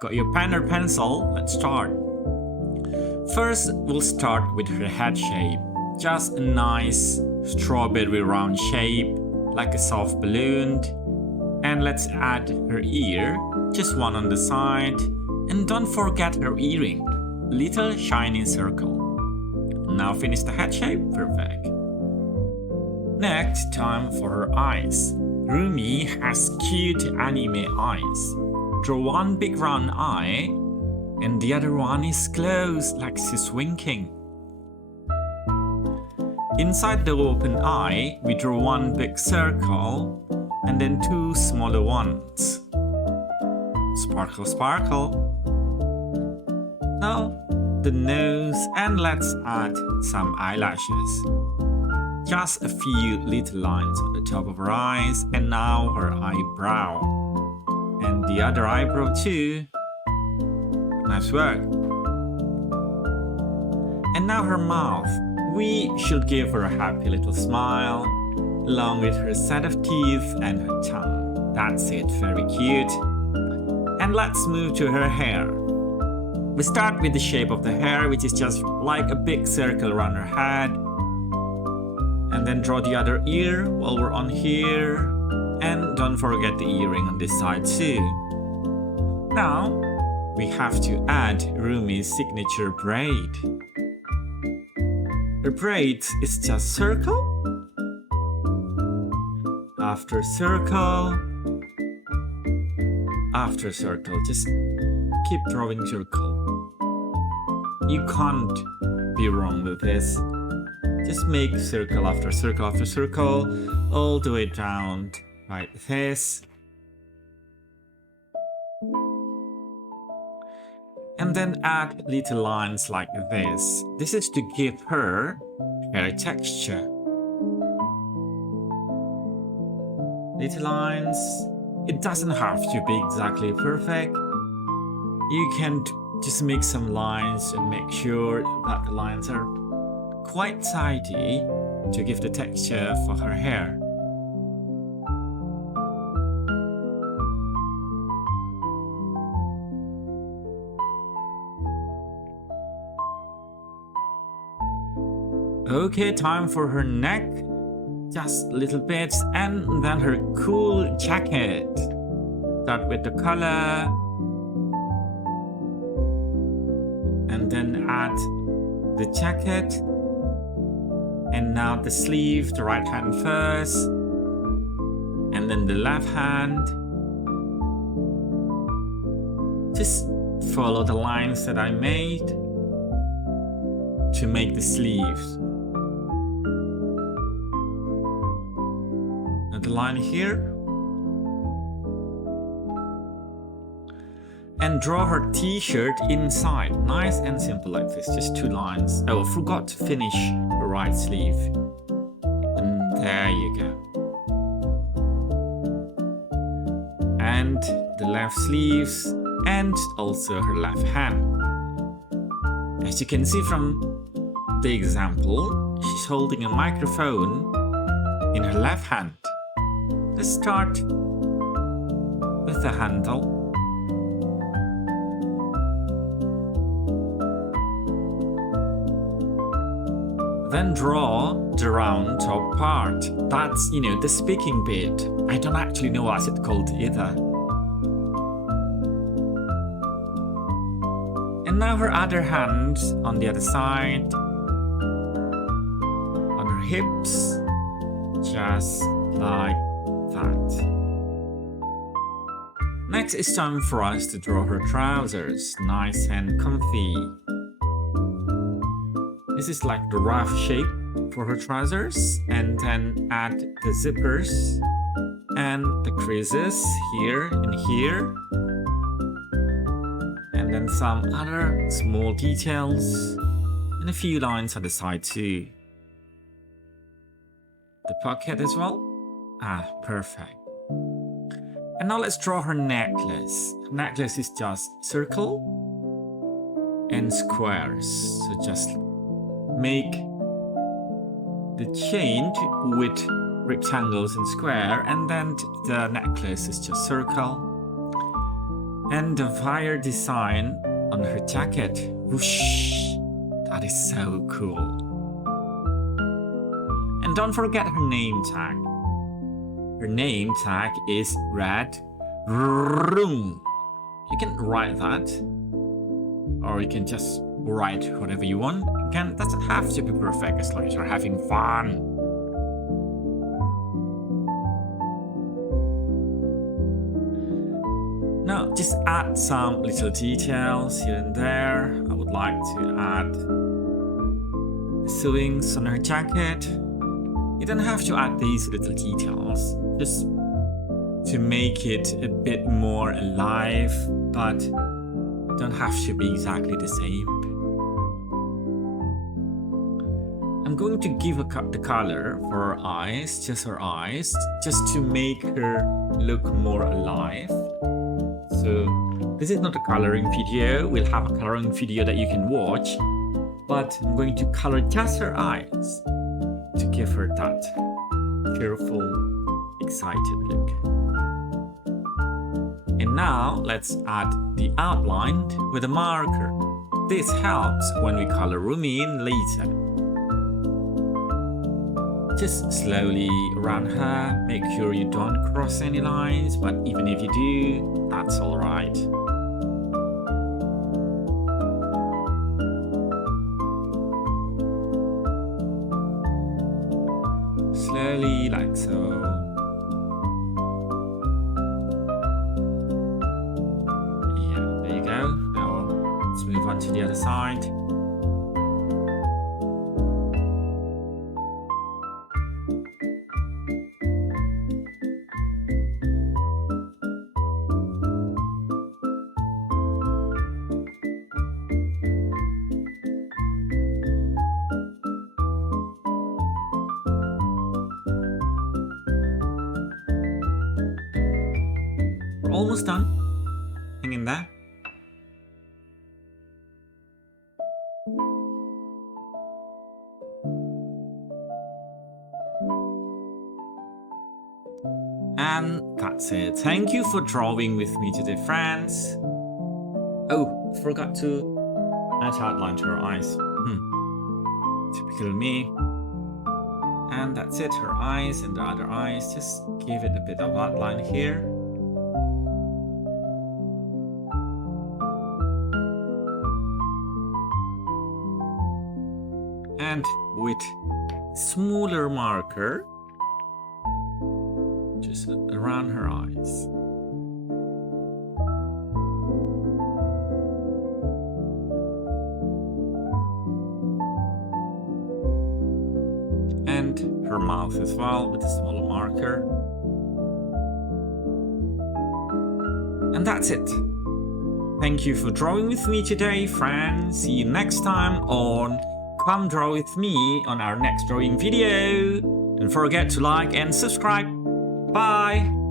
Got your pen or pencil? Let's start. First, we'll start with her head shape. Just a nice strawberry round shape, like a soft balloon. And let's add her ear, just one on the side. And don't forget her earring, little shiny circle. Now finish the head shape, perfect. Next, time for her eyes. Rumi has cute anime eyes. Draw one big round eye, and the other one is closed like she's winking. Inside the open eye, we draw one big circle, and then two smaller ones. Sparkle, sparkle. Now, the nose, and let's add some eyelashes. Just a few little lines on the top of her eyes, and now her eyebrow. And the other eyebrow too. Nice work. And now her mouth. We should give her a happy little smile, along with her set of teeth and her tongue. That's it, very cute. And let's move to her hair. We start with the shape of the hair, which is just like a big circle around her head. And then draw the other ear while we're on here. And don't forget the earring on this side too. Now, we have to add Rumi's signature braid. Her braid is just circle after circle after circle. Just keep drawing circle. You can't be wrong with this. Just make circle after circle after circle all the way down like this. And then add little lines like this. This is to give her hair texture. Little lines. It doesn't have to be exactly perfect. You can just make some lines and make sure that the lines are quite tidy to give the texture for her hair. Okay, time for her neck. Just little bits, and then her cool jacket. Start with the color. And then add the jacket. And now the sleeve, the right hand first. And then the left hand. Just follow the lines that I made to make the sleeves. The line here, and draw her t-shirt inside, nice and simple like this, just two lines. Oh, I forgot to finish the right sleeve, and there you go. And the left sleeves, and also her left hand. As you can see from the example, she's holding a microphone in her left hand. Let's start with the handle. Then draw the round top part. That's, the speaking bit. I don't actually know what it's called either. And now her other hand on the other side. On her hips. Just like that. Next, it's time for us to draw her trousers, nice and comfy. This is like the rough shape for her trousers, and then add the zippers and the creases here and here, and then some other small details and a few lines on the side too. The pocket as well. Perfect. And now let's draw her necklace. Necklace is just circle and squares. So just make the chain with rectangles and square, and then the necklace is just circle. And the fire design on her jacket. Whoosh! That is so cool. And don't forget her name tag. Her name tag is red room. You can write that, or you can just write whatever you want. It doesn't have to be perfect as long as you're having fun. Now, just add some little details here and there. I would like to add sewings on her jacket. You don't have to add these little details, just to make it a bit more alive, but don't have to be exactly the same. I'm going to give the color for her eyes, just her eyes, just to make her look more alive. So this is not a coloring video. We'll have a coloring video that you can watch, but I'm going to color just her eyes to give her that cheerful, excited look. And now let's add the outline with a marker. This helps when we color Rumi in later. Just slowly around her, make sure you don't cross any lines, but even if you do, that's alright. Slowly, like so. Yeah, there you go. Now let's move on to the other side. Almost done. Hang in there. And that's it. Thank you for drawing with me today, friends. Oh, forgot to add outline to her eyes. Typical me. And that's it, her eyes and the other eyes. Just give it a bit of outline here. And with smaller marker, just around her eyes. And her mouth as well with a smaller marker. And that's it. Thank you for drawing with me today, friends. See you next time on Come Draw With Me on our next drawing video. Don't forget to like and subscribe. Bye!